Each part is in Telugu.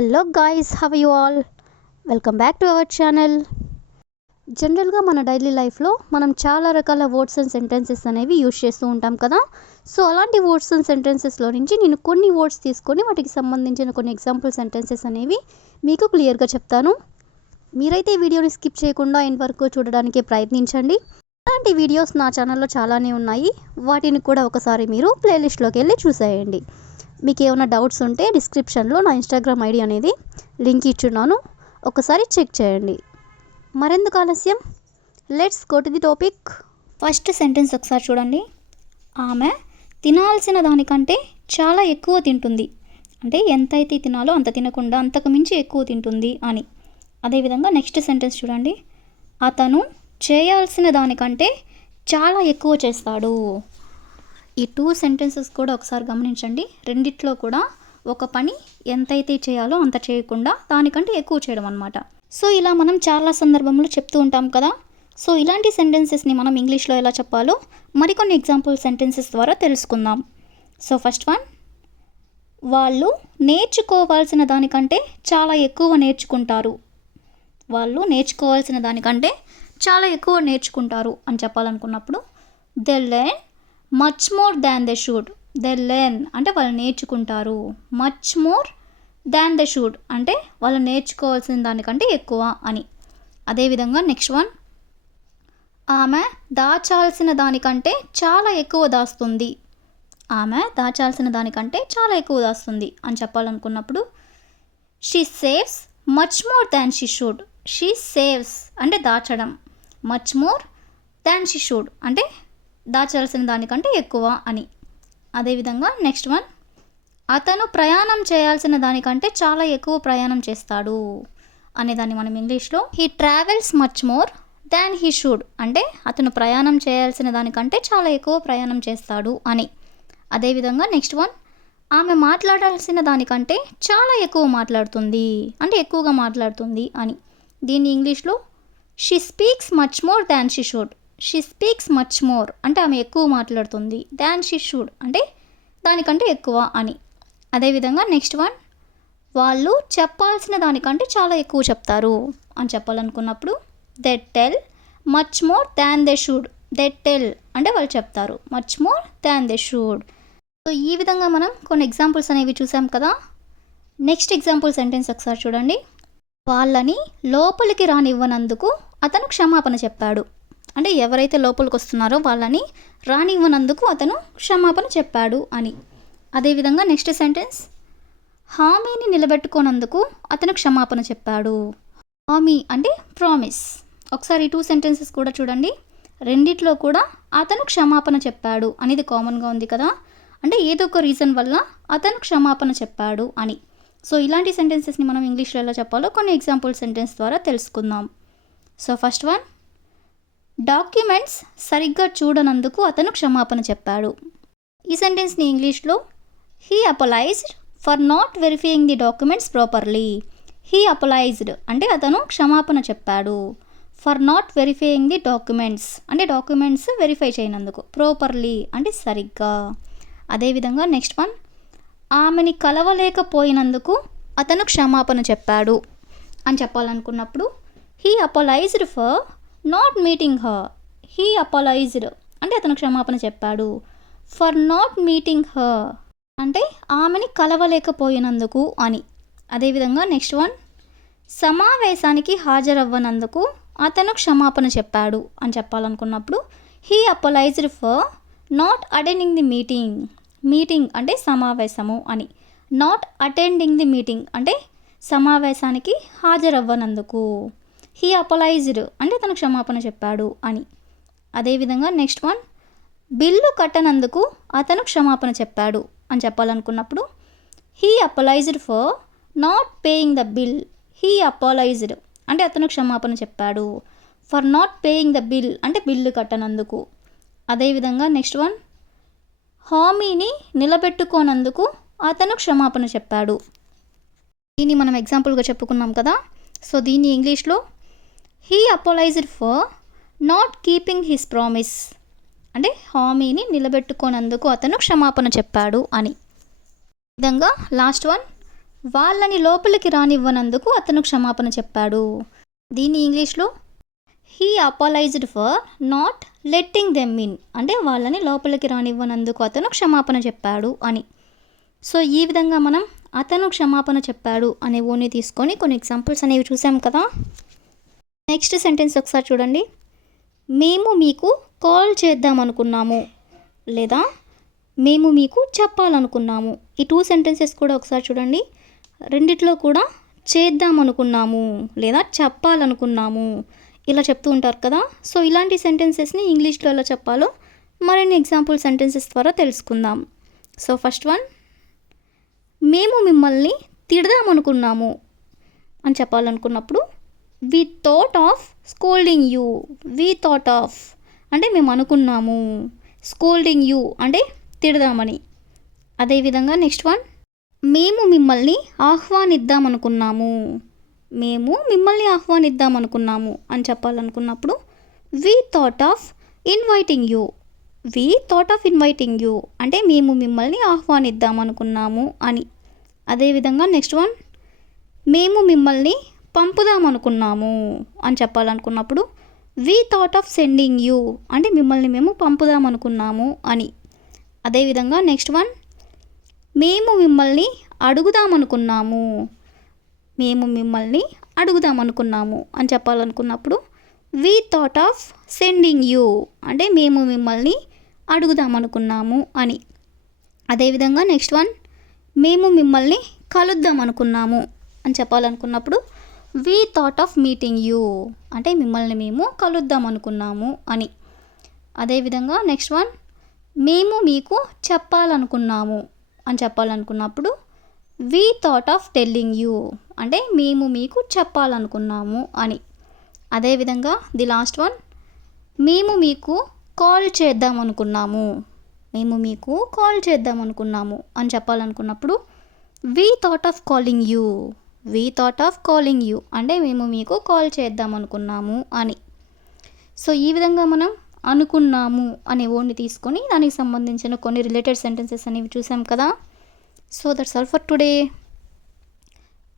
Hello guys, have you all? Welcome back to our channel. జనరల్గా మన డైలీ లైఫ్లో మనం చాలా రకాల వర్డ్స్ అండ్ సెంటెన్సెస్ అనేవి యూజ్ చేస్తూ ఉంటాం కదా. సో అలాంటి వర్డ్స్ అండ్ సెంటెన్సెస్లో నుంచి నేను కొన్ని వర్డ్స్ తీసుకొని వాటికి సంబంధించిన కొన్ని ఎగ్జాంపుల్ సెంటెన్సెస్ అనేవి మీకు క్లియర్గా చెప్తాను. మీరైతే ఈ వీడియోని స్కిప్ చేయకుండా ఎండ్ వరకు చూడడానికి ప్రయత్నించండి. అలాంటి వీడియోస్ నా ఛానల్లో చాలానే ఉన్నాయి, వాటిని కూడా ఒకసారి మీరు ప్లేలిస్ట్లోకి వెళ్ళి చూసేయండి. మీకు ఏమైనా డౌట్స్ ఉంటే డిస్క్రిప్షన్లో నా ఇన్స్టాగ్రామ్ ఐడి అనేది లింక్ ఇచ్చున్నాను, ఒకసారి చెక్ చేయండి. మరెందుకు ఆలస్యం, let's go to the topic. First sentence ఒకసారి చూడండి. ఆమె తినాల్సిన దానికంటే చాలా ఎక్కువ తింటుంది. అంటే ఎంతైతే తినాలో అంత తినకుండా అంతకు మించి ఎక్కువ తింటుంది అని. అదేవిధంగా నెక్స్ట్ సెంటెన్స్ చూడండి. అతను చేయాల్సిన దానికంటే చాలా ఎక్కువ చేస్తాడు. ఈ టూ సెంటెన్సెస్ కూడా ఒకసారి గమనించండి. రెండిట్లో కూడా ఒక పని ఎంతైతే చేయాలో అంత చేయకుండా దానికంటే ఎక్కువ చేయడం అనమాట. సో ఇలా మనం చాలా సందర్భంలో చెప్తూ ఉంటాం కదా. సో ఇలాంటి సెంటెన్సెస్ని మనం ఇంగ్లీష్లో ఎలా చెప్పాలో మరికొన్ని ఎగ్జాంపుల్ సెంటెన్సెస్ ద్వారా తెలుసుకుందాం. సో ఫస్ట్ వన్, వాళ్ళు నేర్చుకోవాల్సిన దానికంటే చాలా ఎక్కువ నేర్చుకుంటారు. వాళ్ళు నేర్చుకోవాల్సిన దానికంటే చాలా ఎక్కువ నేర్చుకుంటారు అని చెప్పాలనుకున్నప్పుడు they learn much more than they should. They learn అంటే వాళ్ళు నేర్చుకుంటారు. Much more than they should అంటే వాళ్ళు నేర్చుకోవాల్సిన దానికంటే ఎక్కువ అని. అదేవిధంగా నెక్స్ట్ వన్, ఆమె దాచాల్సిన దానికంటే చాలా ఎక్కువ దాస్తుంది. ఆమె దాచాల్సిన దానికంటే చాలా ఎక్కువ దాస్తుంది అని చెప్పాలనుకున్నప్పుడు she saves much more than she should. She saves అంటే దాచడం, much more than she should అంటే దాచాల్సిన దానికంటే ఎక్కువ అని. అదేవిధంగా నెక్స్ట్ వన్, అతను ప్రయాణం చేయాల్సిన దానికంటే చాలా ఎక్కువ ప్రయాణం చేస్తాడు అనేదాన్ని మనం ఇంగ్లీష్లో he travels much more than he should అంటే అతను ప్రయాణం చేయాల్సిన దానికంటే చాలా ఎక్కువ ప్రయాణం చేస్తాడు అని. అదేవిధంగా నెక్స్ట్ వన్, ఆమె మాట్లాడాల్సిన దానికంటే చాలా ఎక్కువ మాట్లాడుతుంది అంటే ఎక్కువగా మాట్లాడుతుంది అని. దీన్ని ఇంగ్లీష్లో she speaks much more than she should. She speaks much more అంటే ఆమె ఎక్కువ మాట్లాడుతుంది, దాన్ షీ షుడ్ అంటే దానికంటే ఎక్కువ అని. అదేవిధంగా నెక్స్ట్ వన్, వాళ్ళు చెప్పాల్సిన దానికంటే చాలా ఎక్కువ చెప్తారు అని చెప్పాలనుకున్నప్పుడు they tell much more than they should. They tell అంటే వాళ్ళు చెప్తారు, much more than they should. So ఈ విధంగా మనం కొన్ని ఎగ్జాంపుల్స్ అనేవి చూసాం కదా. నెక్స్ట్ ఎగ్జాంపుల్ సెంటెన్స్ ఒకసారి చూడండి. వాళ్ళని లోపలికి రానివ్వనందుకు అతను క్షమాపణ చెప్పాడు. అంటే ఎవరైతే లోపలికి వస్తున్నారో వాళ్ళని రానివ్వనందుకు అతను క్షమాపణ చెప్పాడు అని. అదేవిధంగా నెక్స్ట్ సెంటెన్స్, హామీని నిలబెట్టుకోనందుకు అతను క్షమాపణ చెప్పాడు. హామీ అంటే ప్రామిస్. ఒకసారి ఈ టూ సెంటెన్సెస్ కూడా చూడండి. రెండిట్లో కూడా అతను క్షమాపణ చెప్పాడు అనేది కామన్గా ఉంది కదా. అంటే ఏదో ఒక రీజన్ వల్ల అతను క్షమాపణ చెప్పాడు అని. సో ఇలాంటి సెంటెన్సెస్ని మనం ఇంగ్లీష్లో ఎలా చెప్పాలో కొన్ని ఎగ్జాంపుల్ సెంటెన్స్ ద్వారా తెలుసుకుందాం. సో ఫస్ట్ వన్, డాక్యుమెంట్స్ సరిగ్గా చూడనందుకు అతను క్షమాపణ చెప్పాడు. ఈ సెంటెన్స్ని ఇంగ్లీష్లో he apologised for not verifying the documents properly. He apologised అంటే అతను క్షమాపణ చెప్పాడు. For not verifying the documents అంటే డాక్యుమెంట్స్ వెరిఫై చేయనందుకు. ప్రాపర్లీ అంటే సరిగ్గా. అదేవిధంగా నెక్స్ట్ వన్, ఆమెని కలవలేకపోయినందుకు అతను క్షమాపణ చెప్పాడు అని చెప్పాలనుకున్నప్పుడు he apologised for not meeting her. He apologised అంటే అతను క్షమాపణ చెప్పాడు. ఫర్ నాట్ మీటింగ్ హర్ అంటే ఆమెని కలవలేకపోయినందుకు అని. అదేవిధంగా నెక్స్ట్ వన్, సమావేశానికి హాజరవ్వనందుకు అతను క్షమాపణ చెప్పాడు అని చెప్పాలనుకున్నప్పుడు he apologised for not attending the meeting. Meeting అంటే సమావేశము అని. నాట్ అటెండింగ్ ది మీటింగ్ అంటే సమావేశానికి హాజరవ్వనందుకు. హీ అపలైజ్డ్ అంటే తను క్షమాపణ చెప్పాడు అని. అదేవిధంగా నెక్స్ట్ వన్, బిల్లు కట్టనందుకు అతను క్షమాపణ చెప్పాడు అని చెప్పాలనుకున్నప్పుడు he apologised for not paying the bill. He apologised అంటే అతను క్షమాపణ చెప్పాడు. For not paying the bill అంటే బిల్లు కట్టనందుకు. అదేవిధంగా నెక్స్ట్ వన్, హామీని నిలబెట్టుకోనందుకు అతను క్షమాపణ చెప్పాడు. దీన్ని మనం ఎగ్జాంపుల్గా చెప్పుకున్నాం కదా. సో దీన్ని ఇంగ్లీష్లో he apologised for not keeping his promise అంటే హామీని నిలబెట్టుకోనందుకు అతను క్షమాపణ చెప్పాడు అని. విధంగా లాస్ట్ వన్, వాళ్ళని లోపలికి రానివ్వనందుకు అతను క్షమాపణ చెప్పాడు. దీన్ని ఇంగ్లీష్లో he apologised for not letting them in, అంటే వాళ్ళని లోపలికి రానివ్వనందుకు అతను క్షమాపణ చెప్పాడు అని. సో ఈ విధంగా మనం అతను క్షమాపణ చెప్పాడు అనే ఓని తీసుకొని కొన్ని ఎగ్జాంపుల్స్ అనేవి చూసాం కదా. నెక్స్ట్ సెంటెన్స్ ఒకసారి చూడండి. మేము మీకు కాల్ చేద్దాం అనుకున్నాము లేదా మేము మీకు చెప్పాలనుకున్నాము. ఈ 2 సెంటెన్సెస్ కూడా ఒకసారి చూడండి. రెండిట్లో కూడా చేద్దాం అనుకున్నాము లేదా చెప్పాలనుకున్నాము ఇలా చెప్తూ ఉంటారు కదా. సో ఇలాంటి సెంటెన్సెస్ని ఇంగ్లీష్లో ఎలా చెప్పాలో మరిన్ని ఎగ్జాంపుల్ సెంటెన్సెస్ ద్వారా తెలుసుకుందాం. సో ఫస్ట్ వన్, మేము మిమ్మల్ని తిడదాం అనుకున్నాము అని చెప్పాలనుకున్నప్పుడు we thought of scolding you. We thought of అంటే మేము అనుకున్నాము, స్కోల్డింగ్ యూ అంటే తిడదామని. అదేవిధంగా నెక్స్ట్ వన్, మేము మిమ్మల్ని ఆహ్వానిద్దామనుకున్నాము. మేము మిమ్మల్ని ఆహ్వానిద్దామనుకున్నాము అని చెప్పాలనుకున్నప్పుడు we thought of inviting you. We thought of inviting you అంటే మేము మిమ్మల్ని ఆహ్వానిద్దామనుకున్నాము అని. అదేవిధంగా నెక్స్ట్ వన్, మేము మిమ్మల్ని పంపుదామనుకున్నాము అని చెప్పాలనుకున్నప్పుడు we thought of sending you అంటే మిమ్మల్ని మేము పంపుదామనుకున్నాము అని. అదేవిధంగా నెక్స్ట్ వన్, మేము మిమ్మల్ని అడుగుదామనుకున్నాము. మేము మిమ్మల్ని అడుగుదామనుకున్నాము అని చెప్పాలనుకున్నప్పుడు we thought of sending you అంటే మేము మిమ్మల్ని అడుగుదామనుకున్నాము అని. అదేవిధంగా నెక్స్ట్ వన్, మేము మిమ్మల్ని కలుద్దామనుకున్నాము అని చెప్పాలనుకున్నప్పుడు we thought of meeting you అంటే మిమ్మల్ని మేము కలుద్దామనుకున్నాము అని. అదేవిధంగా నెక్స్ట్ వన్, మేము మీకు చెప్పాలనుకున్నాము అని చెప్పాలనుకున్నప్పుడు we thought of telling you అంటే మేము మీకు చెప్పాలనుకున్నాము అని. అదేవిధంగా ది లాస్ట్ వన్, మేము మీకు కాల్ చేద్దామనుకున్నాము. మేము మీకు కాల్ చేద్దామనుకున్నాము అని చెప్పాలనుకున్నప్పుడు we thought of calling you. We thought of calling you అంటే మేము మీకు కాల్ చేద్దామనుకున్నాము అని. సో ఈ విధంగా మనం అనుకున్నాము అనే వర్డ్ని తీసుకొని దానికి సంబంధించిన కొన్ని రిలేటెడ్ సెంటెన్సెస్ అనేవి చూసాం కదా. So that's all for today.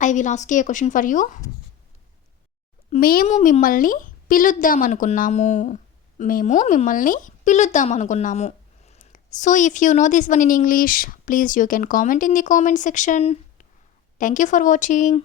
I will ask you a question for you. మేము మిమ్మల్ని పిలుద్దామనుకున్నాము. మేము మిమ్మల్ని పిలుద్దామనుకున్నాము. So if you know this one in English, please you can comment in the comment section. Thank you for watching.